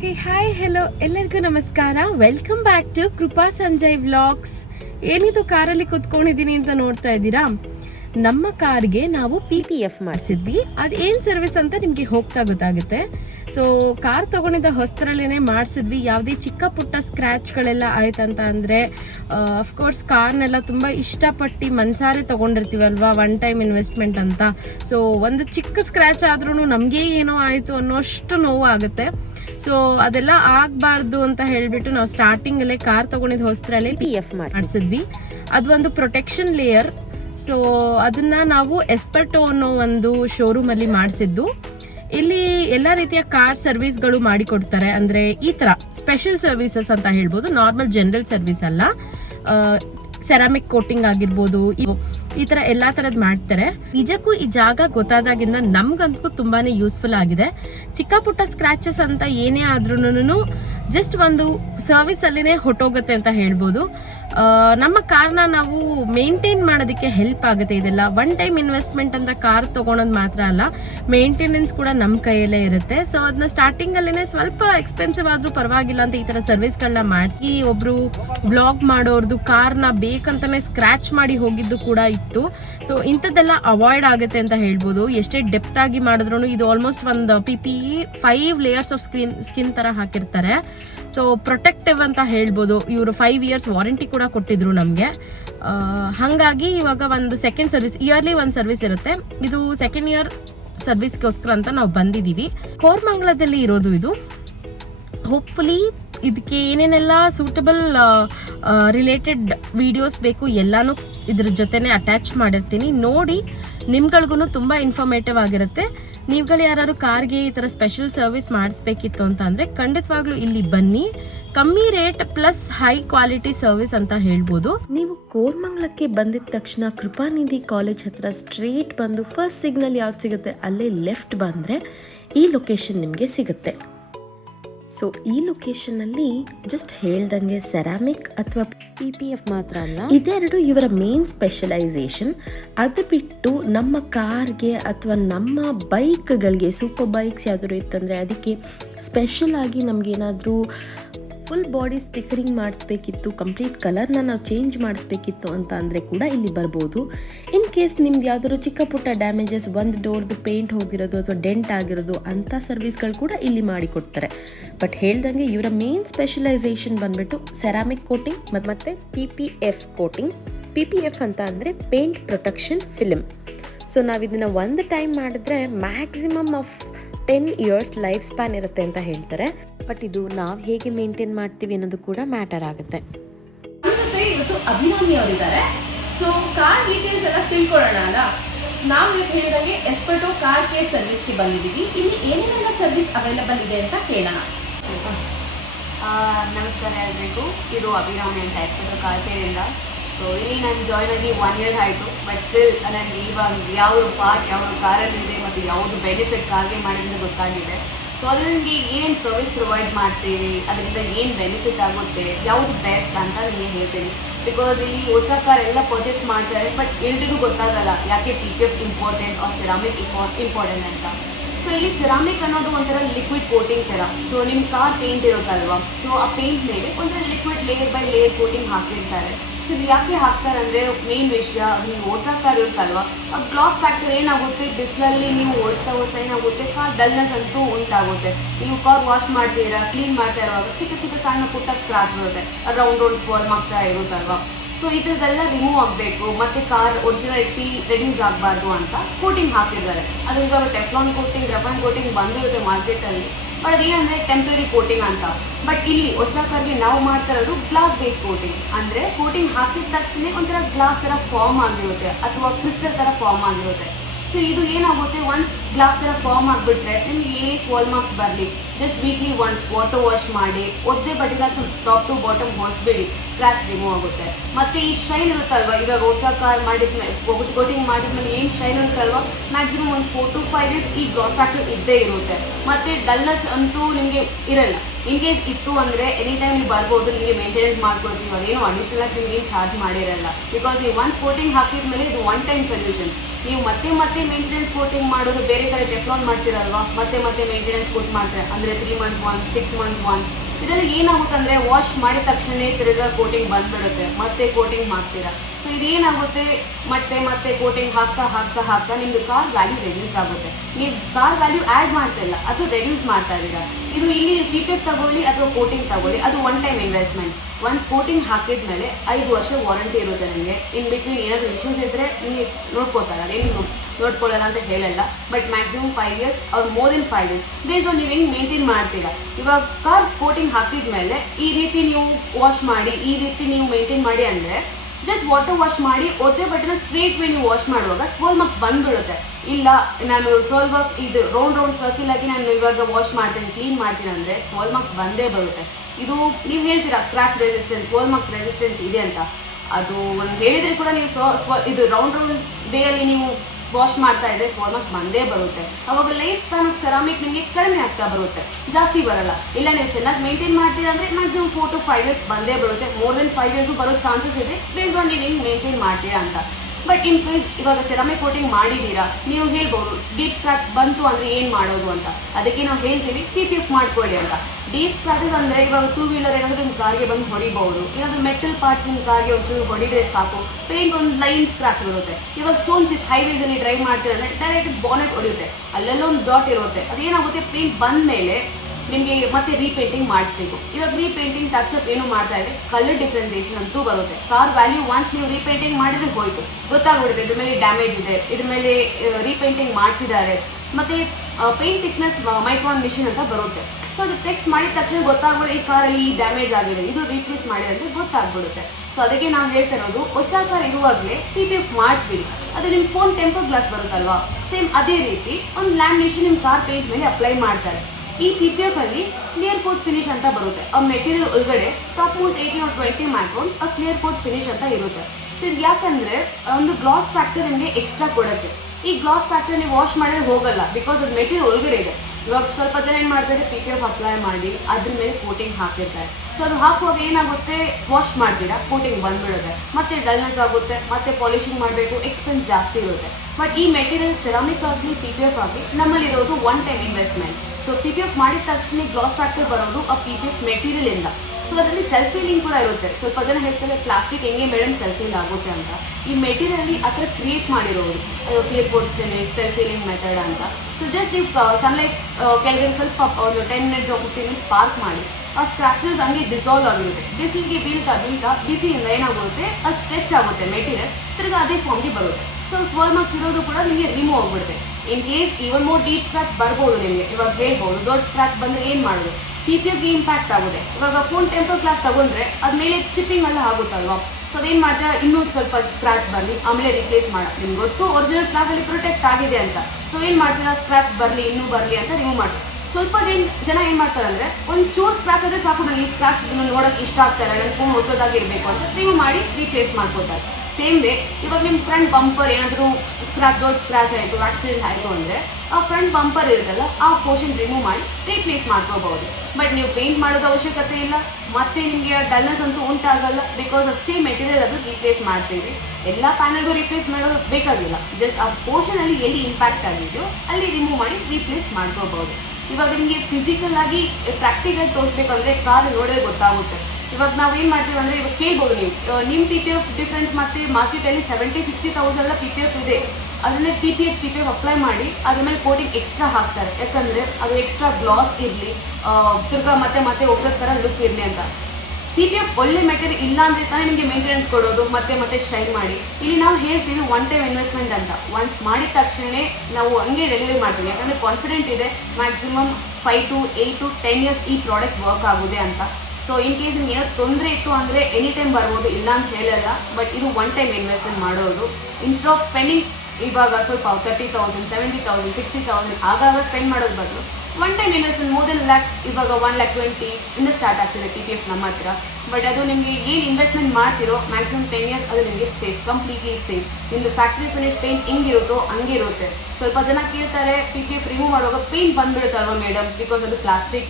ಹೇ hi hello ಎಲ್ಲರಿಗೂ ನಮಸ್ಕಾರ. Welcome back to Krupa Sanjay vlogs. ಏನಿದು ಕಾರಲ್ಲಿ ಕುತ್ಕೊಂಡಿದ್ದೀನಿ ಅಂತ ನೋಡ್ತಾ ಇದ್ದೀರಾ? ನಮ್ಮ ಕಾರ್ಗೆ ನಾವು PPF ಮಾಡಿಸಿದ್ವಿ. ಅದೇನು ಸರ್ವಿಸ್ ಅಂತ ನಿಮಗೆ ಹೋಗ್ತಾ ಗೊತ್ತಾಗುತ್ತೆ. ಸೊ ಕಾರ್ ತೊಗೊಂಡಿದ್ದ ಹೊಸದ್ರಲ್ಲೇ ಮಾಡಿಸಿದ್ವಿ. ಯಾವುದೇ ಚಿಕ್ಕ ಪುಟ್ಟ ಸ್ಕ್ರ್ಯಾಚ್ಗಳೆಲ್ಲ ಆಯ್ತಂತ ಅಂದರೆ ಅಫ್ಕೋರ್ಸ್ ಕಾರ್ನೆಲ್ಲ ತುಂಬ ಇಷ್ಟಪಟ್ಟು ಮನ್ಸಾರೆ ತೊಗೊಂಡಿರ್ತೀವಲ್ವಾ, ಒನ್ ಟೈಮ್ ಇನ್ವೆಸ್ಟ್ಮೆಂಟ್ ಅಂತ. ಸೊ ಒಂದು ಚಿಕ್ಕ ಸ್ಕ್ರ್ಯಾಚ್ ಆದ್ರೂ ನಮಗೆ ಏನೋ ಆಯಿತು ಅನ್ನೋಷ್ಟು ನೋವು ಆಗುತ್ತೆ. ಸೊ ಅದೆಲ್ಲ ಆಗಬಾರ್ದು ಅಂತ ಹೇಳಿಬಿಟ್ಟು ನಾವು ಸ್ಟಾರ್ಟಿಂಗಲ್ಲೇ ಕಾರ್ ತೊಗೊಂಡಿದ್ದ ಹೊಸದ್ರಲ್ಲೇ PPF ಮಾಡಿಸಿದ್ವಿ. ಅದು ಒಂದು ಪ್ರೊಟೆಕ್ಷನ್ ಲೇಯರ್. ಸೊ ಅದನ್ನು ನಾವು ಎಸ್ಪರ್ಟೋ ಅನ್ನೋ ಒಂದು ಶೋರೂಮಲ್ಲಿ ಮಾಡಿಸಿದ್ದು. ಇಲ್ಲಿ ಎಲ್ಲ ರೀತಿಯ ಕಾರ್ ಸರ್ವಿಸ್ಗಳು ಮಾಡಿಕೊಡ್ತಾರೆ. ಅಂದರೆ ಈ ಥರ ಸ್ಪೆಷಲ್ ಸರ್ವಿಸಸ್ ಅಂತ ಹೇಳ್ಬೋದು, ನಾರ್ಮಲ್ ಜನರಲ್ ಸರ್ವಿಸ್ ಅಲ್ಲ. ಸೆರಾಮಿಕ್ ಕೋಟಿಂಗ್ ಆಗಿರ್ಬೋದು, ಈ ಥರ ಎಲ್ಲ ಥರದ್ದು ಮಾಡ್ತಾರೆ. ನಿಜಕ್ಕೂ ಈ ಜಾಗ ಗೊತ್ತಾದಾಗಿಂದ ನಮ್ಗಂತೂ ತುಂಬಾ ಯೂಸ್ಫುಲ್ ಆಗಿದೆ. ಚಿಕ್ಕ ಪುಟ್ಟ ಸ್ಕ್ರ್ಯಾಚಸ್ ಅಂತ ಏನೇ ಆದ್ರೂ ಜಸ್ಟ್ ಒಂದು ಸರ್ವಿಸಲ್ಲೇ ಹೊಟ್ಟೋಗುತ್ತೆ ಅಂತ ಹೇಳ್ಬೋದು. ನಮ್ಮ ಕಾರ್ನ ನಾವು ಮೇಂಟೈನ್ ಮಾಡೋದಕ್ಕೆ ಹೆಲ್ಪ್ ಆಗುತ್ತೆ. ಇದೆಲ್ಲ ಒನ್ ಟೈಮ್ ಇನ್ವೆಸ್ಟ್ಮೆಂಟ್ ಅಂತ ಕಾರ್ ತೊಗೊಳೋದು ಮಾತ್ರ ಅಲ್ಲ, ಮೇಂಟೆನೆನ್ಸ್ ಕೂಡ ನಮ್ಮ ಕೈಯಲ್ಲೇ ಇರುತ್ತೆ. ಸೊ ಅದನ್ನ ಸ್ಟಾರ್ಟಿಂಗಲ್ಲೇ ಸ್ವಲ್ಪ ಎಕ್ಸ್ಪೆನ್ಸಿವ್ ಆದರೂ ಪರವಾಗಿಲ್ಲ ಅಂತ ಈ ಥರ ಸರ್ವಿಸ್ಗಳನ್ನ ಮಾಡಿಸಿ, ಒಬ್ಬರು ಬ್ಲಾಗ್ ಮಾಡೋರ್ದು ಕಾರ್ನ ಬೇಕಂತಾನೆ ಸ್ಕ್ರ್ಯಾಚ್ ಮಾಡಿ ಹೋಗಿದ್ದು ಕೂಡ ಇತ್ತು. ಸೊ ಇಂಥದ್ದೆಲ್ಲ ಅವಾಯ್ಡ್ ಆಗುತ್ತೆ ಅಂತ ಹೇಳ್ಬೋದು. ಎಷ್ಟೇ ಡೆಪ್ತ್ ಆಗಿ ಮಾಡಿದ್ರು ಇದು ಆಲ್ಮೋಸ್ಟ್ ಒಂದು PPE 5 ಲೇಯರ್ಸ್ ಆಫ್ ಸ್ಕಿನ್ ಥರ ಹಾಕಿರ್ತಾರೆ. ಸೊ ಪ್ರೊಟೆಕ್ಟಿವ್ ಅಂತ ಹೇಳ್ಬೋದು. ಇವರು 5 ಇಯರ್ಸ್ ವಾರಂಟಿ ಕೂಡ ಕೊಟ್ಟಿದ್ರು ನಮಗೆ. ಹಾಗಾಗಿ ಇವಾಗ ಒಂದು ಸೆಕೆಂಡ್ ಸರ್ವಿಸ್, ಇಯರ್ಲಿ ಒಂದು ಸರ್ವಿಸ್ ಇರುತ್ತೆ. ಇದು ಸೆಕೆಂಡ್ ಇಯರ್ ಸರ್ವಿಸ್ಗೋಸ್ಕರ ಅಂತ ನಾವು ಬಂದಿದ್ದೀವಿ. ಕೋರಮಂಗಲದಲ್ಲಿ ಇರೋದು ಇದು. ಹೋಪ್ಫುಲಿ ಇದಕ್ಕೆ ಏನೇನೆಲ್ಲ ಸೂಟಬಲ್ ರಿಲೇಟೆಡ್ ವಿಡಿಯೋಸ್ ಬೇಕು ಎಲ್ಲನೂ ಇದ್ರ ಜೊತೆನೆ ಅಟ್ಯಾಚ್ ಮಾಡಿರ್ತೀನಿ. ನೋಡಿ, ನಿಮ್ಗಳಿಗೂ ತುಂಬ ಇನ್ಫಾರ್ಮೇಟಿವ್ ಆಗಿರುತ್ತೆ. ನೀವುಗಳು ಯಾರು ಕಾರ್ಗೆ ಈ ಥರ ಸ್ಪೆಷಲ್ ಸರ್ವಿಸ್ ಮಾಡಿಸ್ಬೇಕಿತ್ತು ಅಂತ ಅಂದರೆ ಖಂಡಿತವಾಗ್ಲೂ ಇಲ್ಲಿ ಬನ್ನಿ. ಕಮ್ಮಿ rate plus high quality service ಅಂತ ಹೇಳ್ಬೋದು. ನೀವು ಕೋರಮಂಗಲಕ್ಕೆ ಬಂದಿದ ತಕ್ಷಣ ಕೃಪಾನಿಧಿ ಕಾಲೇಜ್ ಹತ್ರ ಸ್ಟ್ರೇಟ್ ಬಂದು ಫಸ್ಟ್ ಸಿಗ್ನಲ್ ಯಾವ್ದು ಸಿಗುತ್ತೆ ಅಲ್ಲೇ ಲೆಫ್ಟ್ ಬಂದರೆ ಈ ಲೊಕೇಶನ್ ನಿಮಗೆ ಸಿಗುತ್ತೆ. ಸೊ ಈ ಲೊಕೇಶನ್ನಲ್ಲಿ ಜಸ್ಟ್ ಹೇಳ್ದಂಗೆ ಸೆರಾಮಿಕ್ ಅಥವಾ PPF ಮಾತ್ರ ಅಲ್ಲ, ಇದೆರಡು ಇವರ ಮೇನ್ ಸ್ಪೆಷಲೈಸೇಷನ್. ಅದು ಬಿಟ್ಟು ನಮ್ಮ ಕಾರ್ಗೆ ಅಥವಾ ನಮ್ಮ ಬೈಕ್ಗಳಿಗೆ, ಸೂಪರ್ ಬೈಕ್ಸ್ ಯಾವ್ದಾದ್ರು ಇತ್ತಂದರೆ ಅದಕ್ಕೆ ಸ್ಪೆಷಲ್ ಆಗಿ ನಮಗೇನಾದರೂ ಫುಲ್ ಬಾಡಿ ಸ್ಟಿಕರಿಂಗ್ ಮಾಡಿಸ್ಬೇಕಿತ್ತು, ಕಂಪ್ಲೀಟ್ ಕಲರ್ನ ನಾವು ಚೇಂಜ್ ಮಾಡಿಸ್ಬೇಕಿತ್ತು ಅಂತ ಅಂದರೆ ಕೂಡ ಇಲ್ಲಿ ಬರ್ಬೋದು. ಇನ್ ಕೇಸ್ ನಿಮ್ದು ಯಾವ್ದಾದ್ರು ಚಿಕ್ಕ ಪುಟ್ಟ ಡ್ಯಾಮೇಜಸ್, ಒಂದು ಡೋರ್ದು ಪೇಂಟ್ ಹೋಗಿರೋದು ಅಥವಾ ಡೆಂಟ್ ಆಗಿರೋದು ಅಂಥ ಸರ್ವಿಸ್ಗಳು ಕೂಡ ಇಲ್ಲಿ ಮಾಡಿಕೊಡ್ತಾರೆ. ಬಟ್ ಹೇಳ್ದಂಗೆ ಇವರ ಮೇನ್ ಸ್ಪೆಷಲೈಸೇಷನ್ ಬಂದ್ಬಿಟ್ಟು ಸೆರಾಮಿಕ್ ಕೋಟಿಂಗ್ ಮತ್ತು PPF ಕೋಟಿಂಗ್. PPF ಅಂತ ಅಂದರೆ ಪೇಂಟ್ ಪ್ರೊಟೆಕ್ಷನ್ ಫಿಲ್ಮ್. ಸೊ ನಾವು ಇದನ್ನು ಒಂದು ಟೈಮ್ ಮಾಡಿದ್ರೆ maximum of 10 years life span ಇರುತ್ತೆ ಅಂತ ಹೇಳ್ತಾರೆ. ಬಟ್ ಇದು ನಾವು ಹೇಗೆ ಮೇಂಟೈನ್ ಮಾಡ್ತೀವಿ ಅನ್ನೋದು ಕೂಡ ಮ್ಯಾಟರ್ ಆಗುತ್ತೆ. ನಮ್ಮ ಜೊತೆ ಇವತ್ತು ಅಭಿರಾಮಿ ಅವರಿದ್ದಾರೆ. ಸೊ ಕಾರ್ ಡೀಟೇಲ್ಸ್ ಎಲ್ಲ ತಿಳ್ಕೊಳ್ಳೋಣ ಅಲ್ಲ. ನಾವು ಇವತ್ತು ಹೇಳಿದಂಗೆ ಎಸ್ಪರ್ಟೋ ಕಾರ್ ಕೇರ್ ಸರ್ವಿಸ್ಗೆ ಬಂದಿದ್ದೀವಿ. ಇಲ್ಲಿ ಏನೇನೆಲ್ಲ ಸರ್ವಿಸ್ ಅವೈಲಬಲ್ ಇದೆ ಅಂತ ಕೇಳೋಣ. ನಮಸ್ಕಾರ ಎಲ್ರಿಗೂ. ಇದು ಅಭಿರಾಮಿ ಅಂತ ಎಸ್ಪರ್ಟೋ ಕಾರ್ ಕೇರಿಂದ. ಸೊ ಇಲ್ಲಿ ನಾನು ಜಾಯ್ನ್ ಆಗಿ 1 ಇಯರ್ ಆಯಿತು. ಬಟ್ ಸ್ಟಿಲ್ ನನಗೆ ಇವಾಗ ಯಾವ ಪಾರ್ಟ್ ಯಾವ ಕಾರಲ್ಲಿದೆ ಮತ್ತು ಯಾವುದು ಬೆನಿಫಿಟ್ ಕಾರ್ಗೆ ಮಾಡಿದ್ರೆ ಗೊತ್ತಾಗಿದೆ. ಸೊ ಅದರಲ್ಲಿ ಏನು ಸರ್ವಿಸ್ ಪ್ರೊವೈಡ್ ಮಾಡ್ತೀವಿ, ಅದರಿಂದ ಏನು ಬೆನಿಫಿಟ್ ಆಗುತ್ತೆ, ಯಾವುದು ಬೆಸ್ಟ್ ಅಂತ ನಿಮಗೆ ಹೇಳ್ತೀನಿ. ಬಿಕಾಸ್ ಇಲ್ಲಿ ಹೊಸ ಕಾರ್ ಎಲ್ಲ ಪರ್ಚೇಸ್ ಮಾಡ್ತಾರೆ, ಬಟ್ ಎಲ್ರಿಗೂ ಗೊತ್ತಾಗಲ್ಲ ಯಾಕೆ PPF important or ceramic important ಅಂತ. ಸೊ ಇಲ್ಲಿ ಸೆರಾಮಿಕ್ ಅನ್ನೋದು ಒಂಥರ ಲಿಕ್ವಿಡ್ ಕೋಟಿಂಗ್ ಥರ. ಸೊ ನಿಮ್ಮ ಕಾರ್ ಪೇಂಟ್ ಇರುತ್ತಲ್ವಾ, ಸೊ ಆ ಪೇಂಟ್ ಮೇಲೆ ಒಂಥರ liquid layer by layer coating ಹಾಕಿರ್ತಾರೆ. ಸೊ ಇದು ಯಾಕೆ ಹಾಕ್ತಾರೆ ಅಂದರೆ ಮೇನ್ ವಿಷಯ, ನೀವು ಹೊಸ ಕಾರ್ ಇರುತ್ತಲ್ವ, ಆ ಗ್ಲಾಸ್ ಫ್ಯಾಕ್ಟರ್ ಏನಾಗುತ್ತೆ, ಬಿಸಿಲಲ್ಲಿ ನೀವು ಓಡಿಸ್ತಾ ಏನಾಗುತ್ತೆ, ಕಾರ್ ಡಲ್ನೆಸ್ ಅಂತೂ ಉಂಟಾಗುತ್ತೆ. ನೀವು ಕಾರ್ ವಾಶ್ ಮಾಡ್ತೀರಾ, ಕ್ಲೀನ್ ಮಾಡ್ತಾ ಇರುವಾಗ ಚಿಕ್ಕ ಸಣ್ಣ ಪುಟ್ಟ ಸ್ಕ್ರಾಚ್ ಬರುತ್ತೆ, ರೌಂಡ್ ಸ್ಪಾಲ್ ಮಾರ್ಕ್ಸ್ ಇರುತ್ತಲ್ವ. ಸೊ ಇದರದೆಲ್ಲ ರಿಮೂವ್ ಆಗಬೇಕು ಮತ್ತು ಕಾರ್ ಒರಿಜಿನಾಲಿಟಿ ರೆಡ್ಯೂಸ್ ಆಗಬಾರ್ದು ಅಂತ ಕೋಟಿಂಗ್ ಹಾಕಿದ್ದಾರೆ. ಅದು ಇವಾಗ ಟೆಫ್ಲಾನ್ ಕೋಟಿಂಗ್, ರಬ್ಬರ್ ಕೋಟಿಂಗ್ ಬಂದಿರುತ್ತೆ ಮಾರ್ಕೆಟಲ್ಲಿ. ಬಟ್ ಅದೇನಂದರೆ ಟೆಂಪ್ರರಿ ಕೋಟಿಂಗ್ ಅಂತ. ಬಟ್ ಇಲ್ಲಿ ಹೊಸ ಕಾರ್ಗೆ ನಾವು ಮಾಡ್ತಾ ಇರೋದು ಗ್ಲಾಸ್ ಬೇಸ್ ಕೋಟಿಂಗ್. ಅಂದರೆ ಕೋಟಿಂಗ್ ಹಾಕಿದ ತಕ್ಷಣ ಒಂಥರ ಗ್ಲಾಸ್ ಥರ ಫಾರ್ಮ್ ಆಗಿರುತ್ತೆ ಅಥವಾ ಕ್ರಿಸ್ಟಲ್ ಥರ ಫಾರ್ಮ್ ಆಗಿರುತ್ತೆ. ಸೊ ಇದು ಏನಾಗುತ್ತೆ, ಒನ್ಸ್ ಗ್ಲಾಸ್ ಥರ ಫಾರ್ಮ್ ಆಗಿಬಿಟ್ರೆ ನಿಮ್ಗೆ ಏನೇ ಸ್ವಾಲ್ ಮಾರ್ಕ್ಸ್ ಬರಲಿ, just weekly once water wash ಮಾಡಿ ಒದ್ದೆ ಬಟ್ಟೆನ ಟಾಪ್ ಟು ಬಾಟಮ್ ಹೊಸ್ಬಿಡಿ, ಸ್ಕ್ರಾಚ್ ರಿಮೂವ್ ಆಗುತ್ತೆ. ಮತ್ತು ಈ ಶೈನ್ ಇರುತ್ತಲ್ವ, ಇವಾಗ ಹೊಸ ಕಾರ್ ಮಾಡಿದ್ಮೇಲೆ ಕೋಟಿಂಗ್ ಮಾಡಿದ್ಮೇಲೆ ಏನು ಶೈನ್ ಇರುತ್ತಲ್ವ, ಮ್ಯಾಕ್ಸಿಮಮ್ ಒಂದು 4 to 5 days ಈ ಗ್ಲಾಸ್ ಫ್ಯಾಕ್ಟರ್ ಇದ್ದೇ ಇರುತ್ತೆ. ಮತ್ತು ಡಲ್ನೆಸ್ ಅಂತೂ ನಿಮಗೆ ಇರಲ್ಲ. ಇನ್ ಕೇಸ್ ಇತ್ತು ಅಂದರೆ ಎನಿ ಟೈಮ್ ನೀವು ಬರ್ಬೋದು, ನಿಮಗೆ ಮೇಂಟೆನೆನ್ಸ್ ಮಾಡ್ಕೊಡ್ತೀವಿ. ಅದೇನು ಅಡಿಷ್ನಲ್ ಆಗಿ ನಿಮ್ಗೆ ಏನು ಚಾರ್ಜ್ ಮಾಡಿರಲ್ಲ. ಬಿಕಾಸ್ ನೀವು ಒನ್ಸ್ ಕೋಟಿಂಗ್ ಹಾಕಿದ ಮೇಲೆ ಇದು ಒನ್ ಟೈಮ್ ಸೊಲ್ಯೂಷನ್. ನೀವು ಮತ್ತೆ ಮೇಂಟೆನೆನ್ಸ್ ಕೋಟಿಂಗ್ ಮಾಡೋದು ಬೇರೆ ಕಡೆ ಟೆಫ್ಲಾನ್ ಮಾಡ್ತೀರಲ್ವಾ, ಮತ್ತೆ ಮೇಂಟೆನೆನ್ಸ್ ಕೋಟ್ ಮಾಡ್ತಾರೆ ಅಂದರೆ ಅಂದರೆ 3 months ಒನ್ಸ್ 6 months ಒನ್ಸ್. ಇದೆಲ್ಲ ಏನಾಗುತ್ತೆ ಅಂದರೆ ವಾಶ್ ಮಾಡಿದ ತಕ್ಷಣ ತಿರ್ಗಾ ಕೋಟಿಂಗ್ ಬಂದ್ಬಿಡುತ್ತೆ, ಮತ್ತೆ ಕೋಟಿಂಗ್ ಹಾಕ್ತೀರಾ. ಸೊ ಇದೇನಾಗುತ್ತೆ, ಮತ್ತೆ ಕೋಟಿಂಗ್ ಹಾಕ್ತಾ ನಿಮ್ಮದು ಕಾರ್ ವ್ಯಾಲ್ಯೂ ರೆಡ್ಯೂಸ್ ಆಗುತ್ತೆ. ನೀವು ಕಾರ್ ವ್ಯಾಲ್ಯೂ ಆ್ಯಡ್ ಮಾಡ್ತಾ ಇಲ್ಲ, ಅದು ರೆಡ್ಯೂಸ್ ಮಾಡ್ತಾ ಇದ್ದೀರಾ. ಇದು ಇಲ್ಲಿ PPF ತಗೊಳ್ಳಿ ಅಥವಾ ಕೋಟಿಂಗ್ ತಗೊಳ್ಳಿ, ಅದು one time investment. Once coating ಹಾಕಿದ ಮೇಲೆ 5 ವರ್ಷ ವಾರಂಟಿ ಇರುತ್ತೆ ನಿಮಗೆ. ಇನ್ ಬಿಟ್ವೀನ್ ಏನಾದರೂ ಇಶ್ಯೂಸ್ ಇದ್ದರೆ ನೀವು ನೋಡ್ಕೋತಾರೆ, ಅದೇನು ನೋಡ್ಕೊಳ್ಳಲ್ಲ ಅಂತ ಹೇಳಲ್ಲ, ಬಟ್ ಮ್ಯಾಕ್ಸಿಮಮ್ 5 years ಅವ್ರು more than 5 years base on ನೀವು ಹೆಂಗೆ ಮೇಂಟೈನ್ ಮಾಡ್ತೀರಾ. ಇವಾಗ ಕಾರ್ ಕೋಟಿಂಗ್ ಹಾಕಿದ ಮೇಲೆ ಈ ರೀತಿ ನೀವು ವಾಶ್ ಮಾಡಿ, ಈ ರೀತಿ ನೀವು ಮೇಂಟೈನ್ ಮಾಡಿ ಅಂದರೆ ಜಸ್ಟ್ ವಾಟರ್ ವಾಶ್ ಮಾಡಿ ಒದ್ದೆ ಬಟ್ಟೆನ ಸ್ಟ್ರೇಟ್ ವೇ ನೀವು ವಾಶ್ ಮಾಡುವಾಗ ಸ್ಮಾಲ್ ಮಾರ್ಕ್ಸ್ ಬಂದ್ಬಿಡುತ್ತೆ. ಇಲ್ಲ ನಾನು ಸ್ಮಾಲ್ ಮಾರ್ಕ್ಸ್ ಇದು ರೌಂಡ್ ಸರ್ಕಿಲ್ ಆಗಿ ನಾನು ಇವಾಗ ವಾಶ್ ಮಾಡ್ತೀನಿ, ಕ್ಲೀನ್ ಮಾಡ್ತೀನಿ ಅಂದರೆ ಸ್ಮಾಲ್ ಮಾರ್ಕ್ಸ್ ಬಂದೇ ಬರುತ್ತೆ. ಇದು ನೀವು ಹೇಳ್ತೀರಾ scratch resistance, small marks resistance ಇದೆ ಅಂತ, ಅದು ಒಂದು ಹೇಳಿದರೆ ಕೂಡ ನೀವು ಇದು ರೌಂಡ್ ವೇಯಲ್ಲಿ ನೀವು ವಾಶ್ ಮಾಡ್ತಾ ಇದ್ದರೆ ಸ್ಮಾಲ್ ಮಾರ್ಕ್ಸ್ ಬಂದೇ ಬರುತ್ತೆ. ಅವಾಗ ಲೈಫ್ ಸ್ಪ್ಯಾನ್ ಆಫ್ ಸೆರಾಮಿಕ್ ನಿಮಗೆ ಕಡಿಮೆ ಆಗ್ತಾ ಬರುತ್ತೆ, ಜಾಸ್ತಿ ಬರಲ್ಲ. ಇಲ್ಲ ನೀವು ಚೆನ್ನಾಗಿ ಮೇಂಟೈನ್ ಮಾಡ್ತೀರಾ ಅಂದರೆ ಮ್ಯಾಕ್ಸಿಮಮ್ 4 to 5 years ಬಂದೇ ಬರುತ್ತೆ. ಮೋರ್ ದೆನ್ 5 years ಬರೋ ಚಾನ್ಸಸ್ ಇದೆ ಬೇಸ್ ಆನ್ ನೀವು ಹೆಂಗೆ ಮೇಂಟೈನ್ ಮಾಡ್ತೀರಾ ಅಂತ. ಬಟ್ ಇನ್ ಕೇಸ್ ಇವಾಗ ಸೆರಾಮಿಕ್ ಕೋಟಿಂಗ್ ಮಾಡಿದ್ದೀರಾ, ನೀವು ಹೇಳ್ಬೋದು ಡೀಪ್ ಸ್ಕ್ರಾಚ್ ಬಂತು ಅಂದರೆ ಏನು ಮಾಡೋದು ಅಂತ. ಅದಕ್ಕೆ ನಾವು ಹೇಳ್ತೀವಿ PPF ಮಾಡ್ಕೊಳ್ಳಿ ಅಂತ. ಡೀಪ್ ಸ್ಕ್ರಾಚಸ್ ಅಂದರೆ ಇವಾಗ 2 wheeler ಏನಾದರೂ ನಿಮ್ಮ ಕಾರ್ಗೆ ಬಂದು ಹೊಡಿಬಹುದು, ಏನಾದರೂ ಮೆಟಲ್ ಪಾರ್ಟ್ಸ್ ನಿಮ್ಮ ಕಾರ್ಗೆ ಒಂಚೂರು ಹೊಡಿದ್ರೆ ಸಾಕು, ಪೇಂಟ್ ಒಂದು ಲೈನ್ ಸ್ಕ್ರಾಚ್ ಬರುತ್ತೆ. ಇವಾಗ ಸ್ಟೋನ್ ಚಿಪ್ ಹೈವೇಸಲ್ಲಿ ಡ್ರೈವ್ ಮಾಡ್ತೀರ ಅಂದರೆ ಡೈರೆಕ್ಟ್ ಬಾನೆಟ್ ಹೊಡೆಯುತ್ತೆ, ಅಲ್ಲೆಲ್ಲ ಒಂದು ಡಾಟ್ ಇರುತ್ತೆ. ಅದೇನಾಗುತ್ತೆ, ಪೇಂಟ್ ಬಂದ ಮೇಲೆ ನಿಮಗೆ ಮತ್ತೆ ರೀಪೇಂಟಿಂಗ್ ಮಾಡಿಸ್ಬೇಕು. ಇವಾಗ ರೀಪೇಂಟಿಂಗ್ ಟಚ್ಅಪ್ ಏನು ಮಾಡ್ತಾ ಇದೆ, ಕಲರ್ ಡಿಫ್ರೆನ್ಸಿಯೇಷನ್ ಅಂತೂ ಬರುತ್ತೆ. ಕಾರ್ ವ್ಯಾಲ್ಯೂ ಒನ್ಸ್ ನೀವು ರೀಪೇಂಟಿಂಗ್ ಮಾಡಿದ್ರೆ ಹೋಯ್ತು, ಗೊತ್ತಾಗ್ಬಿಡುತ್ತೆ ಇದ್ರ ಮೇಲೆ ಡ್ಯಾಮೇಜ್ ಇದೆ, ಇದ್ರ ಮೇಲೆ ರೀಪೇಂಟಿಂಗ್ ಮಾಡಿಸಿದ್ದಾರೆ. ಮತ್ತು ಪೇಂಟ್ ಥಿಕ್ನೆಸ್ ಮೈಕ್ರಾನ್ ಮಿಷಿನ್ ಅಂತ ಬರುತ್ತೆ. ಸೊ ಅದು ಟೆಕ್ಸ್ಟ್ ಮಾಡಿದ ತಕ್ಷಣ ಗೊತ್ತಾಗ್ಬಿಡುತ್ತೆ ಈ ಕಾರಲ್ಲಿ ಈ ಡ್ಯಾಮೇಜ್ ಆಗಿದೆ, ಇದು ರೀಪ್ಲೇಸ್ ಮಾಡಿದ್ರೆ ಗೊತ್ತಾಗ್ಬಿಡುತ್ತೆ. ಸೊ ಅದಕ್ಕೆ ನಾವು ಹೇಳ್ತಾ ಇರೋದು, ಹೊಸ ಕಾರ್ ಇರುವಾಗಲೇ PPF ಮಾಡಿಸ್ಬಿಡಿ. ಅದು ನಿಮ್ಮ ಫೋನ್ ಟೆಂಪರ್ ಗ್ಲಾಸ್ ಬರುತ್ತಲ್ವಾ, ಸೇಮ್ ಅದೇ ರೀತಿ ಒಂದು ಲ್ಯಾಮಿನೇಷನ್ ನಿಮ್ಮ ಕಾರ್ ಪೇಂಟ್ ಮೇಲೆ ಅಪ್ಲೈ ಮಾಡ್ತಾರೆ. ಈ PPF ಅಲ್ಲಿ ಕ್ಲಿಯರ್ ಕೋಟ್ ಫಿನಿಶ್ ಅಂತ ಬರುತ್ತೆ. ಆ ಮೆಟೀರಿಯಲ್ ಒಳಗಡೆ ಟಾಪ್ ಮೋಸ್ಟ್ 18 or 20 microns ಆ ಕ್ಲಿಯರ್ ಕೋಟ್ ಫಿನಿಶ್ ಅಂತ ಇರುತ್ತೆ. ಸೊ ಇದು ಯಾಕಂದರೆ ಒಂದು ಗ್ಲಾಸ್ ಫ್ಯಾಕ್ಟರ್ ನಿಮಗೆ ಎಕ್ಸ್ಟ್ರಾ ಕೊಡುತ್ತೆ. ಈ ಗ್ಲಾಸ್ ಫ್ಯಾಕ್ಟರ್ ನೀವು ವಾಶ್ ಮಾಡಿದ್ರೆ ಹೋಗಲ್ಲ, ಬಿಕಾಸ್ ಅದು ಮೆಟೀರಿಯಲ್ ಒಳಗಡೆ ಇದೆ. ಇವಾಗ ಸ್ವಲ್ಪ ಜನ ಏನು ಮಾಡ್ತಾರೆ, PPF ಅಪ್ಲೈ ಮಾಡಿ ಅದ್ರ ಮೇಲೆ ಕೋಟಿಂಗ್ ಹಾಕಿರ್ತಾರೆ. ಸೊ ಅದು ಹಾಕುವಾಗ ಏನಾಗುತ್ತೆ, ವಾಶ್ ಮಾಡ್ತೀರಾ ಕೋಟಿಂಗ್ ಬಂದ್ಬಿಡುತ್ತೆ, ಮತ್ತೆ ಡಲ್ನೆಸ್ ಆಗುತ್ತೆ, ಮತ್ತೆ ಪಾಲಿಶಿಂಗ್ ಮಾಡಬೇಕು, ಎಕ್ಸ್ಪೆನ್ಸ್ ಜಾಸ್ತಿ ಇರುತ್ತೆ. ಬಟ್ ಈ ಮೆಟೀರಿಯಲ್ ಸೆರಾಮಿಕ್ ಆಗಲಿ PPF ಆಗಲಿ ನಮ್ಮಲ್ಲಿರೋದು one time investment. So PPF ಮಾಡಿದ ತಕ್ಷಣ ಗ್ಲಾಸ್ ಫ್ಯಾಕ್ಟರ್ ಬರೋದು ಆ PPF ಮೆಟೀರಿಯಲಿಂದ. ಸೊ ಅದರಲ್ಲಿ ಸೆಲ್ಫ್ ಹೀಲಿಂಗ್ ಕೂಡ ಇರುತ್ತೆ. ಸ್ವಲ್ಪ ಜನ ಹೇಳ್ತಾರೆ ಪ್ಲಾಸ್ಟಿಕ್ ಹೆಂಗೆ ಮೇಡಮ್ ಸೆಲ್ಫ್ ಹೀಲ್ ಆಗುತ್ತೆ ಅಂತ. ಈ ಮೆಟೀರಿಯಲ್ ಆ ಥರ ಕ್ರಿಯೇಟ್ ಮಾಡಿರೋದು clear coat finish self healing method ಅಂತ. ಸೊ ಜಸ್ಟ್ ನೀವು ಸನ್ಲೈಟ್ ಕೆಳಗಡೆ ಸ್ವಲ್ಪ ಒಂದು 10 minutes or 15 minutes ಪಾರ್ಕ್ ಮಾಡಿ, ಆ ಸ್ಕ್ರಾಚಸ್ ಹಂಗೆ ಡಿಸಾಲ್ವ್ ಆಗಿರುತ್ತೆ. ಬಿಸಿಲಿಗೆ ಬೀಳ್ತಾ ಬಿಸಿಯಿಂದ ಏನಾಗುತ್ತೆ, ಅದು ಸ್ಟ್ರೆಚ್ ಆಗುತ್ತೆ ಮೆಟೀರಿಯಲ್, ತಿರ್ಗಿ ಅದೇ ಫಾರ್ಮ್ಗೆ ಬರುತ್ತೆ. ಸೊ ಸ್ಮಾಲ್ ಮಾರ್ಕ್ಸ್ ಇರೋದು ಕೂಡ ನಿಮಗೆ ರಿಮೂವ್ ಆಗಿಬಿಡುತ್ತೆ. In case even more deep scratch ಬರ್ಬೋದು ನಿಮಗೆ. ಇವಾಗ ಹೇಳ್ಬೋದು ದೊಡ್ಡ ಸ್ಕ್ರಾಚ್ ಬಂದರೆ ಏನು ಮಾಡೋದು, PPFಗೆ ಇಂಪ್ಯಾಕ್ಟ್ ಆಗುತ್ತೆ. ಇವಾಗ ಫೋನ್ ಟೆಂಪರ್ ಗ್ಲಾಸ್ ತಗೊಂಡ್ರೆ ಅದ್ಮೇಲೆ ಚಿಪ್ಪಿಂಗ್ ಎಲ್ಲ ಆಗುತ್ತಲ್ವಾ. ಸೊ ಅದೇನು ಮಾಡ್ತಾರೆ, ಇನ್ನೂ ಸ್ವಲ್ಪ ಸ್ಕ್ರಾಚ್ ಬರಲಿ ಆಮೇಲೆ ರಿಪ್ಲೇಸ್ ಮಾಡ. ನಿಮ್ಗೆ ಗೊತ್ತು ಒರಿಜಿನಲ್ ಗ್ಲಾಸಲ್ಲಿ ಪ್ರೊಟೆಕ್ಟ್ ಆಗಿದೆ ಅಂತ. ಸೊ ಏನು ಮಾಡ್ತೀರಾ, ಸ್ಕ್ರಾಚ್ ಬರಲಿ ಇನ್ನೂ ಬರಲಿ ಅಂತ ರಿಮೂವ್ ಮಾಡ್ತಾರೆ. ಸ್ವಲ್ಪ ಜನ ಏನು ಮಾಡ್ತಾರೆ ಅಂದರೆ, ಒಂದು ಚೂರು ಸ್ಕ್ರಾಚ್ ಆದರೆ ಸಾಕು, ನನಗೆ ಈ ಸ್ಕ್ರಾಚ್ ನೋಡೋಕ್ಕೆ ಇಷ್ಟ ಆಗ್ತಾಯಿಲ್ಲ, ನನ್ನ ಫೋನ್ ಹೊಸದಾಗಿರಬೇಕು ಅಂತ ರಿಮೂವ್ ಮಾಡಿ ರೀಪ್ಲೇಸ್ ಮಾಡ್ಕೊತಾರೆ. ಸೇಮ್ ವೇ ಇವಾಗ ನಿಮ್ಮ ಫ್ರಂಟ್ ಬಂಪರ್ ಏನಾದರೂ ದೊಡ್ಡ ಸ್ಕ್ರಾಚ್ ಆಯಿತು, ಆಕ್ಸಿಡೆಂಟ್ ಆಯಿತು ಅಂದರೆ ಆ ಫ್ರಂಟ್ ಬಂಪರ್ ಇರುತ್ತಲ್ಲ ಆ ಪೋರ್ಷನ್ ರಿಮೂವ್ ಮಾಡಿ ರೀಪ್ಲೇಸ್ ಮಾಡ್ಕೋಬಹುದು. ಬಟ್ ನೀವು ಪೇಂಟ್ ಮಾಡೋದು ಅವಶ್ಯಕತೆ ಇಲ್ಲ, ಮತ್ತೆ ನಿಮಗೆ ಡಲ್ನೆಸ್ ಅಂತೂ ಉಂಟಾಗಲ್ಲ, ಬಿಕಾಸ್ ಅದು ಸೇಮ್ ಮೆಟೀರಿಯಲ್ ಅದು ರೀಪ್ಲೇಸ್ ಮಾಡ್ತೀವಿ. ಎಲ್ಲ ಪ್ಯಾನಲ್ಗೂ ರೀಪ್ಲೇಸ್ ಮಾಡೋದು ಬೇಕಾಗಿಲ್ಲ, ಜಸ್ಟ್ ಆ ಪೋರ್ಷನಲ್ಲಿ ಎಲ್ಲಿ ಇಂಪ್ಯಾಕ್ಟ್ ಆಗಿದೆಯೋ ಅಲ್ಲಿ ರಿಮೂವ್ ಮಾಡಿ ರೀಪ್ಲೇಸ್ ಮಾಡ್ಕೋಬಹುದು. ಇವಾಗ ನಿಮಗೆ ಫಿಸಿಕಲ್ ಆಗಿ ಪ್ರಾಕ್ಟಿಕಲ್ ತೋರಿಸ್ಬೇಕಂದ್ರೆ ಕಾರ್ ನೋಡಿದ್ರೆ ಗೊತ್ತಾಗುತ್ತೆ. ಇವಾಗ ನಾವು ಏನು ಮಾಡ್ತೀವಿ ಅಂದರೆ, ಇವಾಗ ಕೇಳ್ಬೋದು ನೀವು ನಿಮ್ಮ PPF ಡಿಫ್ರೆನ್ಸ್ ಮತ್ತು ಮಾರ್ಕೆಟಲ್ಲಿ 70,000-60,000 PPF ಇದೆ. ಅದನ್ನೇ PPF ಅಪ್ಲೈ ಮಾಡಿ ಅದ್ರ ಮೇಲೆ ಕೋಟಿಂಗ್ ಎಕ್ಸ್ಟ್ರಾ ಹಾಕ್ತಾರೆ, ಯಾಕಂದರೆ ಅದು ಎಕ್ಸ್ಟ್ರಾ ಗ್ಲಾಸ್ ಇರಲಿ, ತಿರ್ಗಾ ಮತ್ತೆ ಹೊಸ ಥರ ಲುಕ್ ಇರಲಿ ಅಂತ. PPF ಒಳ್ಳೆ ಮೆಟೀರಿಯಲ್ ಇಲ್ಲ ಅಂದರೆ ತಾನೇ ನಿಮಗೆ ಮೇಂಟೆನೆನ್ಸ್ ಕೊಡೋದು, ಮತ್ತೆ ಶೈನ್ ಮಾಡಿ. ಇಲ್ಲಿ ನಾವು ಹೇಳ್ತೀವಿ ಒನ್ ಟೈಮ್ ಇನ್ವೆಸ್ಟ್ಮೆಂಟ್ ಅಂತ. ಒನ್ಸ್ ಮಾಡಿದ ತಕ್ಷಣ ನಾವು ಹಂಗೆ ಡೆಲಿವರಿ ಮಾಡ್ತೀವಿ, ಯಾಕಂದರೆ ಕಾನ್ಫಿಡೆಂಟ್ ಇದೆ ಮ್ಯಾಕ್ಸಿಮಮ್ 5 to 8 to 10 years ಈ ಪ್ರಾಡಕ್ಟ್ ವರ್ಕ್ ಆಗುತ್ತೆ ಅಂತ. ಸೊ ಇನ್ ಕೇಸ್ ನಿಮ್ಗೆ ಏನೋ ತೊಂದರೆ ಇತ್ತು ಅಂದರೆ ಎನಿ ಟೈಮ್ ಬರ್ಬೋದು, ಇಲ್ಲ ಅಂತ ಹೇಳಲ್ಲ. ಬಟ್ ಇದು ಒನ್ ಟೈಮ್ ಇನ್ವೆಸ್ಟ್ಮೆಂಟ್ ಮಾಡೋದು. ಇನ್ಸ್ಟೆಡ್ ಆಫ್ ಸ್ಪೆಂಡಿಂಗ್ ಇವಾಗ ಸ್ವಲ್ಪ 30,000, 70,000, 60,000 ಆಗಾಗ ಸ್ಪೆಂಡ್ ಮಾಡೋದು ಬದಲು one time investment more than lac, ಇವಾಗ 1,20,000 ಇಂದ ಸ್ಟಾರ್ಟ್ ಆಗ್ತಿದೆ PPF ನಮ್ಮ ಹತ್ರ. ಬಟ್ ಅದು ನಿಮಗೆ ಏನು ಇನ್ವೆಸ್ಟ್ಮೆಂಟ್ ಮಾಡ್ತಿರೋ ಮ್ಯಾಕ್ಸಿಮಮ್ 10 years ಅದು ನಿಮಗೆ ಸೇಫ್, ಕಂಪ್ಲೀಟ್ಲಿ ಸೇಫ್. ನಿಮ್ಮದು ಫ್ಯಾಕ್ಟ್ರಿ ಫಿನಿಶ್ ಪೇಂಟ್ ಹೆಂಗಿರುತ್ತೋ ಹಂಗಿರುತ್ತೆ. ಸ್ವಲ್ಪ ಜನ ಕೇಳ್ತಾರೆ PPF ರಿಮೂವ್ ಮಾಡುವಾಗ ಪೇಂಟ್ ಬಂದುಬಿಡುತ್ತಲ್ವ ಮೇಡಮ್, ಬಿಕಾಸ್ ಅದು ಪ್ಲಾಸ್ಟಿಕ್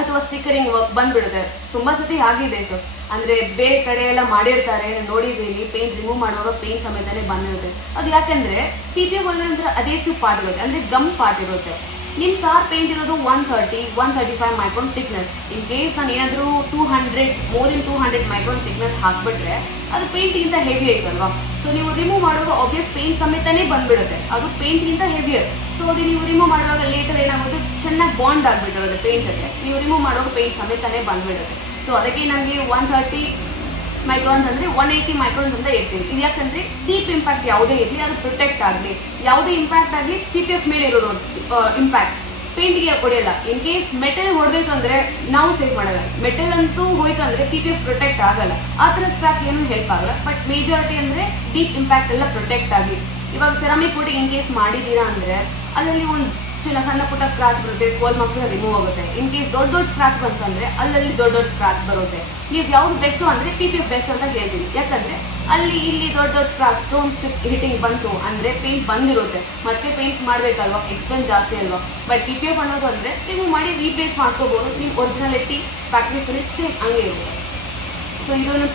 ಅಥವಾ ಸ್ಟಿಕ್ಕರಿಂಗ್ ವರ್ಕ್ ಬಂದುಬಿಡುತ್ತೆ. ತುಂಬ ಸತಿ ಆಗಿದೆ ಸರ್, ಅಂದರೆ ಬೇರೆ ಕಡೆ ಎಲ್ಲ ಮಾಡಿರ್ತಾರೆ, ನೋಡಿದ್ದೀನಿ ಪೇಂಟ್ ರಿಮೂವ್ ಮಾಡುವಾಗ ಪೇಂಟ್ ಸಮೇತನೇ ಬಂದಿರುತ್ತೆ. ಅದು ಯಾಕೆಂದರೆ PPF ಒಳಗಡೆ ಒಂಥರ ಅದೇಸಿವ್ ಪಾರ್ಟ್ ಇರುತ್ತೆ, ಅಂದರೆ ಗಮ್ ಪಾರ್ಟ್ ಇರುತ್ತೆ. ನಿಮ್ಮ ಕಾರ್ ಪೇಂಟ್ ಇರೋದು 135 ಮೈಕ್ರಾನ್ ಥಿಕ್ನೆಸ್. ಇನ್ ಕೇಸ್ ನಾನು ಏನಾದರೂ 200 ಮೋರ್ ದೆನ್ 200 ಮೈಕ್ರಾನ್ ಥಿಕ್ನೆಸ್ ಹಾಕ್ಬಿಟ್ರೆ ಅದು ಪೇಂಟ್ಗಿಂತ ಹೆವಿ ಆಯ್ತಲ್ವಾ. ಸೊ ನೀವು ರಿಮೂವ್ ಮಾಡುವಾಗ ಆಬ್ವಿಯಸ್ ಪೇಂಟ್ ಸಮೇತನೇ ಬಂದ್ಬಿಡುತ್ತೆ, ಅದು ಪೇಂಟ್ಗಿಂತ ಹೆವಿಯರ್. ಸೊ ಅದು ನೀವು ರಿಮೂವ್ ಮಾಡುವಾಗ ಲೇಟರ್ ಏನಾಗುತ್ತೆ, ಚೆನ್ನಾಗಿ ಬಾಂಡ್ ಆಗಿಬಿಟ್ಟಿರುತ್ತೆ ಪೇಂಟ್ ಜೊತೆ. ನೀವು ರಿಮೂವ್ ಮಾಡುವಾಗ ಪೇಂಟ್ ಸಮೇತನೇ ಬಂದ್ಬಿಡುತ್ತೆ. ಸೊ ಅದಕ್ಕೆ ನನಗೆ 130 ಮೈಕ್ರಾನ್ಸ್ ಅಂದರೆ 180 ಮೈಕ್ರಾನ್ಸ್ ಅಂತ ಇರ್ತೀನಿ. ಇದು ಯಾಕಂದರೆ ಡೀಪ್ ಇಂಪ್ಯಾಕ್ಟ್ ಯಾವುದೇ ಇರಲಿ ಅದು ಪ್ರೊಟೆಕ್ಟ್ ಆಗಲಿ, ಯಾವುದೇ ಇಂಪ್ಯಾಕ್ಟ್ ಆಗಲಿ PPF ಮೇಲೆ ಇರೋದು ಇಂಪ್ಯಾಕ್ಟ್ ಪೇಂಟ್ಗೆ ಹೊಡೆಯಲ್ಲ. ಇನ್ ಕೇಸ್ ಮೆಟಲ್ ಹೊಡೆದೋಯ್ತು ಅಂದರೆ ನಾವು ಸೇವ್ ಮಾಡಲ್ಲ, ಮೆಟಲ್ ಅಂತೂ ಹೋಯ್ತು ಅಂದರೆ PPF ಪ್ರೊಟೆಕ್ಟ್ ಆಗಲ್ಲ. ಆ ಥರ ಸ್ಕ್ರಾಚ್ ಏನೂ ಹೆಲ್ಪ್ ಆಗಲ್ಲ. ಬಟ್ ಮೇಜಾರಿಟಿ ಅಂದರೆ ಡೀಪ್ ಇಂಪ್ಯಾಕ್ಟ್ ಎಲ್ಲ ಪ್ರೊಟೆಕ್ಟ್ ಆಗಲಿ. ಇವಾಗ ಸೆರಾಮಿಕ್ ಕೋಟಿಂಗ್ ಇನ್ ಕೇಸ್ ಮಾಡಿದ್ದೀರಾ ಅಂದರೆ ಅದರಲ್ಲಿ ಒಂದು ಸಣ್ಣ ಪುಟ್ಟ ಸ್ಕ್ರಾಚ್ ಬರುತ್ತೆ, ಸ್ಮಾಲ್ ಮಾರ್ಕ್ಸ್ ರಿಮೂವ್ ಆಗುತ್ತೆ. ಇನ್ ಕೇಸ್ ದೊಡ್ಡ ಸ್ಕ್ರಾಚ್ ಬಂತು ಅಂದರೆ ಅಲ್ಲಲ್ಲಿ ದೊಡ್ಡ ಸ್ಕ್ರಾಚ್ ಬರುತ್ತೆ. ನೀವು ಯಾವುದು ಬೆಸ್ಟು ಅಂದರೆ PPF ಬೆಸ್ಟ್ ಅಂತ ಹೇಳ್ತೀನಿ. ಯಾಕಂದರೆ ಅಲ್ಲಿ ಇಲ್ಲಿ ದೊಡ್ಡ ಸ್ಕ್ರಾಚ್ ಸ್ಟೋನ್ ಹಿಟ್ಟಿಂಗ್ ಬಂತು ಅಂದರೆ ಪೇಂಟ್ ಬಂದಿರುತ್ತೆ, ಮತ್ತೆ ಪೇಂಟ್ ಮಾಡಬೇಕಲ್ವಾ, ಎಕ್ಸ್ಪೆನ್ಸ್ ಜಾಸ್ತಿ ಅಲ್ವಾ. ಬಟ್ PPF ಅನ್ನೋದು ಅಂದರೆ ರಿಮೂವ್ ಮಾಡಿ ರೀಪ್ಲೇಸ್ ಮಾಡ್ಕೋಬೋದು. ನಿಮ್ಮ ಒರಿಜಿನಾಲಿಟಿ ಫ್ಯಾಕ್ಟ್ರಿ ಫಿನಿಶ್ ಸೇಮ್ ಹಂಗೆ ಇರುತ್ತೆ. ಸೊ ಇದನ್ನು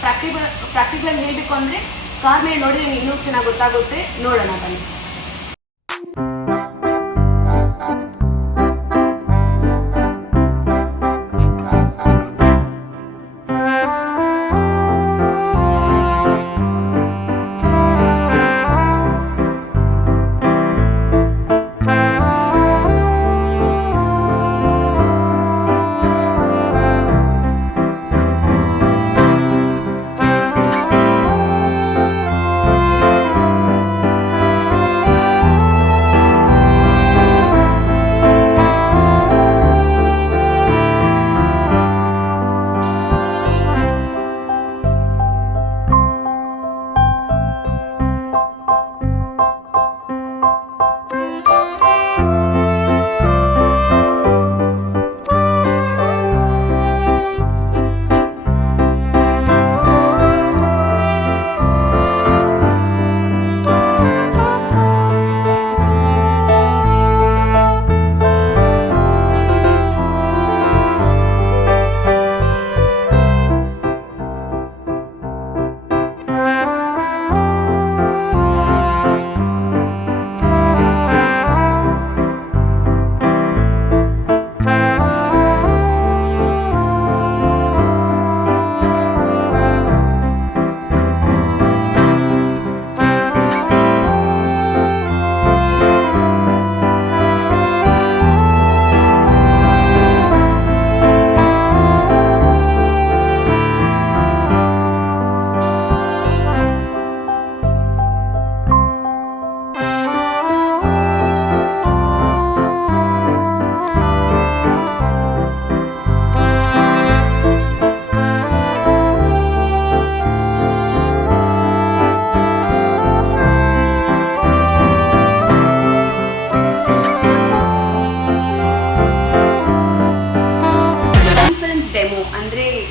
ಪ್ರಾಕ್ಟಿಕಲಾಗಿ ಹೇಳಬೇಕು ಅಂದರೆ ಕಾರ್ ಮೇಲೆ ನೋಡಿದ್ರೆ ನಿಮ್ಗೆ ಇನ್ನೂ ಚೆನ್ನಾಗಿ ಗೊತ್ತಾಗುತ್ತೆ. ನೋಡೋಣ ಬನ್ನಿ.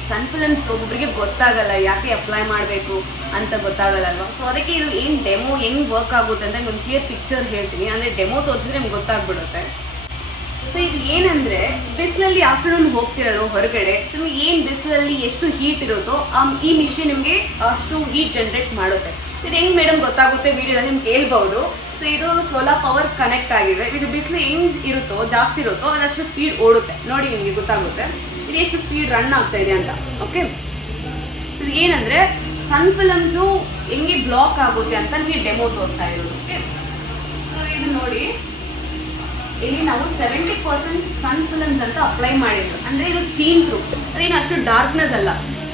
ಸನ್ ಫಿಲಮ್ಸ್ ಒಬ್ಬೊಬ್ಬರಿಗೆ ಗೊತ್ತಾಗಲ್ಲ, ಯಾಕೆ ಅಪ್ಲೈ ಮಾಡಬೇಕು ಅಂತ ಗೊತ್ತಾಗಲ್ಲ ಅಲ್ವಾ. ಸೊ ಅದಕ್ಕೆ ಇದು ಏನು ಡೆಮೋ ಹೆಂಗೆ ವರ್ಕ್ ಆಗುತ್ತೆ ಅಂತ ಒಂದು ಕ್ಲಿಯರ್ ಪಿಕ್ಚರ್ ಹೇಳ್ತೀನಿ. ಅಂದರೆ ಡೆಮೋ ತೋರಿಸಿದ್ರೆ ನಿಮ್ಗೆ ಗೊತ್ತಾಗ್ಬಿಡುತ್ತೆ. ಸೊ ಇದು ಏನಂದರೆ ಬಿಸಿಲಲ್ಲಿ ಆಫ್ಟರ್ನೂನ್ ಹೋಗ್ತಿರಲ್ಲ ಹೊರಗಡೆ, ಸೊ ನೀವು ಏನು ಬಿಸಿಲಲ್ಲಿ ಎಷ್ಟು ಹೀಟ್ ಇರುತ್ತೋ ಈ ಮಿಷಿನ್ ನಿಮಗೆ ಅಷ್ಟು ಹೀಟ್ ಜನ್ರೇಟ್ ಮಾಡುತ್ತೆ. ಇದು ಹೆಂಗೆ ಮೇಡಮ್ ಗೊತ್ತಾಗುತ್ತೆ ವಿಡಿಯೋದಲ್ಲಿ ನಿಮ್ಗೆ ಕೇಳ್ಬೋದು. ಸೊ ಇದು ಸೋಲಾರ್ ಪವರ್ ಕನೆಕ್ಟ್ ಆಗಿದೆ. ಇದು ಬಿಸಿಲು ಹೆಂಗೆ ಇರುತ್ತೋ ಜಾಸ್ತಿ ಇರುತ್ತೋ ಅದಷ್ಟು ಸ್ಪೀಡ್ ಓಡುತ್ತೆ. ನೋಡಿ ನಿಮಗೆ ಗೊತ್ತಾಗುತ್ತೆ ಇದು ಎಷ್ಟು ಸ್ಪೀಡ್ ರನ್ ಆಗ್ತಾ ಇದೆ ಅಂತ. ಓಕೆ, ಇದು ಏನಂದರೆ ಸನ್ ಫಿಲಮ್ಸು ಹೆಂಗೆ ಬ್ಲಾಕ್ ಆಗುತ್ತೆ ಅಂತ ನಿಮಗೆ ಡೆಮೋ ತೋರಿಸ್ತಾ ಇರೋದು. ಓಕೆ, ಸೊ ಇದು ನೋಡಿ ಇಲ್ಲಿ ನಾವು 70% ಸನ್ ಫಿಲಮ್ಸ್ ಅಂತ ಅಪ್ಲೈ ಮಾಡಿದ್ರು. ಅಂದರೆ ಇದು ಸೀನ್ ಥ್ರೂ, ಅದೇನು ಅಷ್ಟು ಡಾರ್ಕ್ನೆಸ್ ಅಲ್ಲ.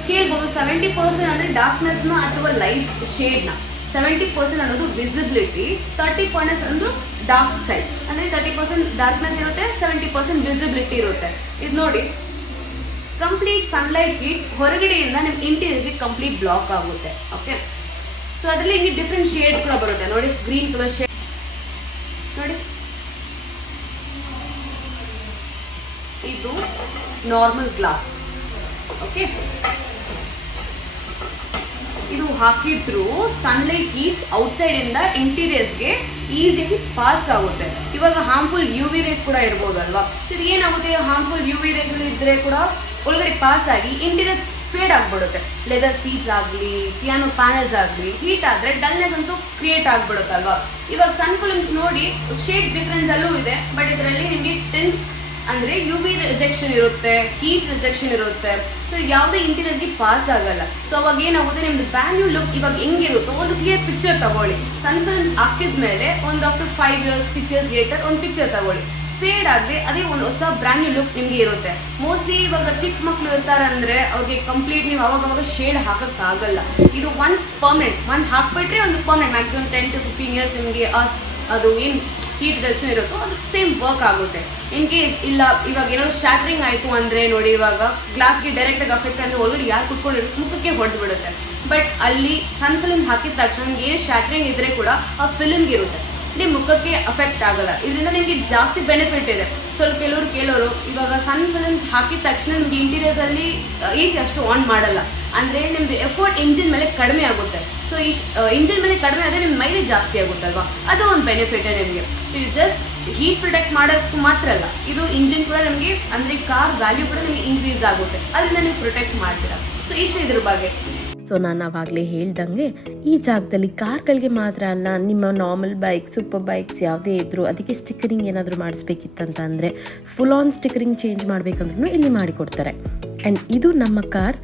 ಕೇಳ್ಬೋದು 70% ಅಂದರೆ ಡಾರ್ಕ್ನೆಸ್ನ ಅಥವಾ ಲೈಟ್ ಶೇಡ್ನ, 70% ಅನ್ನೋದು ವಿಸಿಬಿಲಿಟಿ, 30% ಅಂದ್ರೆ ಡಾರ್ಕ್ ಸೈಡ್. ಅಂದರೆ 30% ಡಾರ್ಕ್ನೆಸ್ ಇರುತ್ತೆ, 70% ವಿಸಿಬಿಲಿಟಿ ಇರುತ್ತೆ. ಇದು ನೋಡಿ ಕಂಪ್ಲೀಟ್ ಸನ್ಲೈಟ್ ಹೀಟ್ ಹೊರಗಡೆಯಿಂದ ನಿಮ್ಮ ಇಂಟೀರಿಯರ್ಗೆ ಕಂಪ್ಲೀಟ್ ಬ್ಲಾಕ್ ಆಗುತ್ತೆ. ಓಕೆ, ಸೊ ಅದರಲ್ಲಿ ಹಿಂಗೆ ಡಿಫ್ರೆಂಟ್ ಶೇಡ್ಸ್ ಕೂಡ ಬರುತ್ತೆ. ನೋಡಿ ಗ್ರೀನ್ ಕಲರ್ ಶೇಡ್ ನೋಡಿ, ಇದು ನಾರ್ಮಲ್ ಗ್ಲಾಸ್. ಓಕೆ, ಇದು ಹಾಕಿದ್ರು ಸನ್ಲೈಟ್ ಹೀಟ್ ಔಟ್ಸೈಡಿಂದ ಇಂಟೀರಿಯರ್ಸ್ಗೆ ಈಸಿಯಾಗಿ ಪಾಸ್ ಆಗುತ್ತೆ. ಇವಾಗ ಹಾರ್ಮ್ಫುಲ್ UV ರೇಸ್ ಕೂಡ ಇರ್ಬೋದಲ್ವಾ. ಇದು ಏನಾಗುತ್ತೆ, ಹಾರ್ಮ್ಫುಲ್ UV ರೇಸ್ ಇದ್ದರೆ ಕೂಡ ಒಳಗಡೆ ಪಾಸ್ ಆಗಿ ಇಂಟೀರಿಯರ್ಸ್ ಫೇಡ್ ಆಗಿಬಿಡುತ್ತೆ. ಲೆದರ್ ಸೀಟ್ಸ್ ಆಗಲಿ, ಪಿಯಾನೋ ಪ್ಯಾನಲ್ಸ್ ಆಗಲಿ ಹೀಟ್ ಆದರೆ ಡಲ್ನೆಸ್ ಅಂತೂ ಕ್ರಿಯೇಟ್ ಆಗಿಬಿಡುತ್ತಲ್ವಾ. ಇವಾಗ ಸನ್ ಫಿಲ್ಮ್ಸ್ ನೋಡಿ ಶೇಡ್ಸ್ ಡಿಫ್ರೆನ್ಸ್ ಅಲ್ಲೂ ಇದೆ, ಬಟ್ ಇದರಲ್ಲಿ ನಿಮಗೆ ಟೆನ್ಸ್ ಅಂದರೆ ಯು ವಿ ರಿಜೆಕ್ಷನ್ ಇರುತ್ತೆ, ಹೀಟ್ ರಿಜೆಕ್ಷನ್ ಇರುತ್ತೆ. ಸೊ ಯಾವುದೇ ಇಂಟೀರಿಯರ್ಸ್ಗೆ ಪಾಸ್ ಆಗಲ್ಲ. ಸೊ ಅವಾಗ ಏನಾಗುತ್ತೆ, ನಿಮ್ದು ಬ್ರ್ಯಾಂಡ್ ನ್ಯೂ ಲುಕ್ ಇವಾಗ ಹೆಂಗಿರುತ್ತೋ ಒಂದು ಕ್ಲಿಯರ್ ಪಿಕ್ಚರ್ ತಗೊಳ್ಳಿ. ಸನ್ ಫಿಲ್ಮ್ಸ್ ಹಾಕಿದ ಮೇಲೆ ಒಂದು ಆಫ್ಟರ್ 5 years 6 years ಲೇಟರ್ ಒಂದು ಪಿಕ್ಚರ್ ತಗೊಳ್ಳಿ, ಫೇಡ್ ಆಗದೆ ಅದೇ ಒಂದು ಹೊಸ ಬ್ರ್ಯಾಂಡ್ ನ್ಯೂ ಲುಕ್ ನಿಮಗೆ ಇರುತ್ತೆ. ಮೋಸ್ಟ್ಲಿ ಇವಾಗ ಚಿಕ್ಕ ಮಕ್ಕಳು ಇರ್ತಾರೆ ಅಂದರೆ ಅವ್ರಿಗೆ ಕಂಪ್ಲೀಟ್ ನೀವು ಅವಾಗ ಶೇಡ್ ಹಾಕೋಕ್ಕಾಗಲ್ಲ. ಇದು ಒನ್ಸ್ ಹಾಕ್ಬಿಟ್ರೆ ಒಂದು ಪರ್ಮನೆಂಟ್ ಮ್ಯಾಕ್ಸಿಮಮ್ 10 to 15 years ನಿಮಗೆ ಅದು ಏನು ಹೀಟ್ ರಿಡಕ್ಷನ್ ಇರುತ್ತೋ ಅದು ಸೇಮ್ ವರ್ಕ್ ಆಗುತ್ತೆ. ಇನ್ ಕೇಸ್ ಇಲ್ಲ ಇವಾಗ ಏನೋ ಶಾಟ್ರಿಂಗ್ ಆಯಿತು ಅಂದರೆ ನೋಡಿ, ಇವಾಗ ಗ್ಲಾಸ್ಗೆ ಡೈರೆಕ್ಟಾಗಿ ಅಫೆಕ್ಟ್ ಅಂದರೆ ಒಳಗಡೆ ಯಾರು ಕುತ್ಕೊಂಡಿರುತ್ತೆ ಮುಖಕ್ಕೆ ಹೊಡೆದು ಬಿಡುತ್ತೆ. ಬಟ್ ಅಲ್ಲಿ ಸನ್ ಫಿಲ್ಮ್ ಹಾಕಿದ ತಕ್ಷಣ ಏನು ಶಾಟ್ರಿಂಗ್ ಇದ್ದರೆ ಕೂಡ ಆ ಫಿಲ್ಮ್ಗೆ ಇರುತ್ತೆ, ನಿಮ್ಮ ಮುಖಕ್ಕೆ ಅಫೆಕ್ಟ್ ಆಗಲ್ಲ. ಇದರಿಂದ ನಿಮಗೆ ಜಾಸ್ತಿ ಬೆನಿಫಿಟ್ ಇದೆ. ಸ್ವಲ್ಪ ಕೆಲವರು ಇವಾಗ ಸನ್ ಫಿಲ್ಮ್ಸ್ ಹಾಕಿದ ತಕ್ಷಣ ನಿಮಗೆ ಇಂಟೀರಿಯರ್ಸಲ್ಲಿ ಎ ಸಿ ಅಷ್ಟು ಆನ್ ಮಾಡಲ್ಲ, ಅಂದರೆ ನಿಮ್ಮದು ಎಫರ್ಟ್ ಇಂಜಿನ್ ಮೇಲೆ ಕಡಿಮೆ ಆಗುತ್ತೆ. ಸೊ ಈ ಇಂಜಿನ್ ಮೇಲೆ ಕಡಿಮೆ ಆದರೆ ನಿಮ್ಮ ಮೈಲೇಜ್ ಜಾಸ್ತಿ ಆಗುತ್ತಲ್ವಾ, ಅದು ಒಂದು ಬೆನಿಫಿಟೇ ನಿಮಗೆ. ಸೊ ಇದು ಜಸ್ಟ್ ಹೀಟ್ ಪ್ರೊಟೆಕ್ಟ್ ಮಾಡೋಕ್ಕೂ ಮಾತ್ರ ಅಲ್ಲ, ಇದು ಇಂಜಿನ್ ಕೂಡ ನಿಮಗೆ ಅಂದರೆ ಕಾರ್ ವ್ಯಾಲ್ಯೂ ಕೂಡ ನಿಮಗೆ ಇನ್ಕ್ರೀಸ್ ಆಗುತ್ತೆ, ಅದರಿಂದ ನೀವು ಪ್ರೊಟೆಕ್ಟ್ ಮಾಡ್ತೀರಾ. ಸೊ ಇಷ್ಟು ಇದ್ರ ಬಗ್ಗೆ. ಸೊ ನಾನು ಆವಾಗಲೇ ಹೇಳ್ದಂಗೆ ಈ ಜಾಗದಲ್ಲಿ ಕಾರ್ಗಳಿಗೆ ಮಾತ್ರ ಅಲ್ಲ, ನಿಮ್ಮ ನಾರ್ಮಲ್ ಬೈಕ್, ಸೂಪರ್ ಬೈಕ್ಸ್ ಯಾವುದೇ ಇದ್ದರೂ ಅದಕ್ಕೆ ಸ್ಟಿಕ್ಕರಿಂಗ್ ಏನಾದರೂ ಮಾಡಿಸ್ಬೇಕಿತ್ತಂತ ಅಂದರೆ ಫುಲ್ ಆನ್ ಸ್ಟಿಕ್ಕರಿಂಗ್ ಚೇಂಜ್ ಮಾಡಬೇಕಂದ್ರೂ ಇಲ್ಲಿ ಮಾಡಿಕೊಡ್ತಾರೆ. ಆ್ಯಂಡ್ ಇದು ನಮ್ಮ ಕಾರ್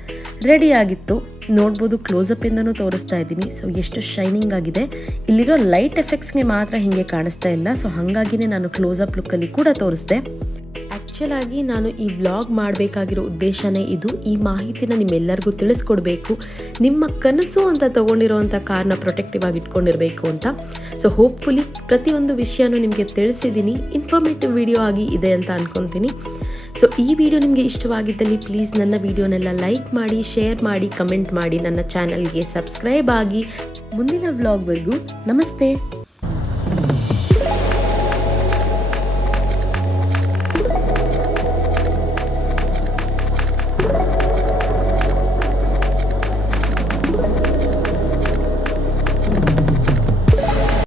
ರೆಡಿ ಆಗಿತ್ತು, ನೋಡ್ಬೋದು. ಕ್ಲೋಸಪ್ಪಿಂದನೂ ತೋರಿಸ್ತಾ ಇದ್ದೀನಿ. ಸೊ ಎಷ್ಟು ಶೈನಿಂಗ್ ಆಗಿದೆ. ಇಲ್ಲಿರೋ ಲೈಟ್ ಎಫೆಕ್ಟ್ಸ್ಗೆ ಮಾತ್ರ ಹೀಗೆ ಕಾಣಿಸ್ತಾ ಇಲ್ಲ. ಸೊ ಹಾಗಾಗಿನೇ ನಾನು ಕ್ಲೋಸಪ್ ಲುಕ್ಕಲ್ಲಿ ಕೂಡ ತೋರಿಸಿದೆ. ಆ್ಯಕ್ಚುಲಾಗಿ ನಾನು ಈ ವ್ಲಾಗ್ ಮಾಡಬೇಕಾಗಿರೋ ಉದ್ದೇಶನೇ ಇದು. ಈ ಮಾಹಿತಿನ ನಿಮ್ಮೆಲ್ಲರಿಗೂ ತಿಳಿಸ್ಕೊಡ್ಬೇಕು. ನಿಮ್ಮ ಕನಸು ಅಂತ ತೊಗೊಂಡಿರೋವಂಥ ಕಾರ್ನ ಪ್ರೊಟೆಕ್ಟಿವ್ ಆಗಿ ಇಟ್ಕೊಂಡಿರಬೇಕು ಅಂತ. ಸೊ ಹೋಪ್ಫುಲಿ ಪ್ರತಿಯೊಂದು ವಿಷಯನೂ ನಿಮಗೆ ತಿಳಿಸಿದ್ದೀನಿ. ಇನ್ಫಾರ್ಮೇಟಿವ್ ವಿಡಿಯೋ ಆಗಿ ಇದೆ ಅಂತ ಅಂದ್ಕೊತೀನಿ. ಸೊ ಈ ವಿಡಿಯೋ ನಿಮಗೆ ಇಷ್ಟವಾಗಿದ್ದಲ್ಲಿ ಪ್ಲೀಸ್ ನನ್ನ ವಿಡಿಯೋನೆಲ್ಲ ಲೈಕ್ ಮಾಡಿ, ಶೇರ್ ಮಾಡಿ, ಕಮೆಂಟ್ ಮಾಡಿ, ನನ್ನ ಚಾನಲ್ಗೆ ಸಬ್ಸ್ಕ್ರೈಬ್ ಆಗಿ. ಮುಂದಿನ ವ್ಲಾಗ್ವರೆಗೂ ನಮಸ್ತೆ.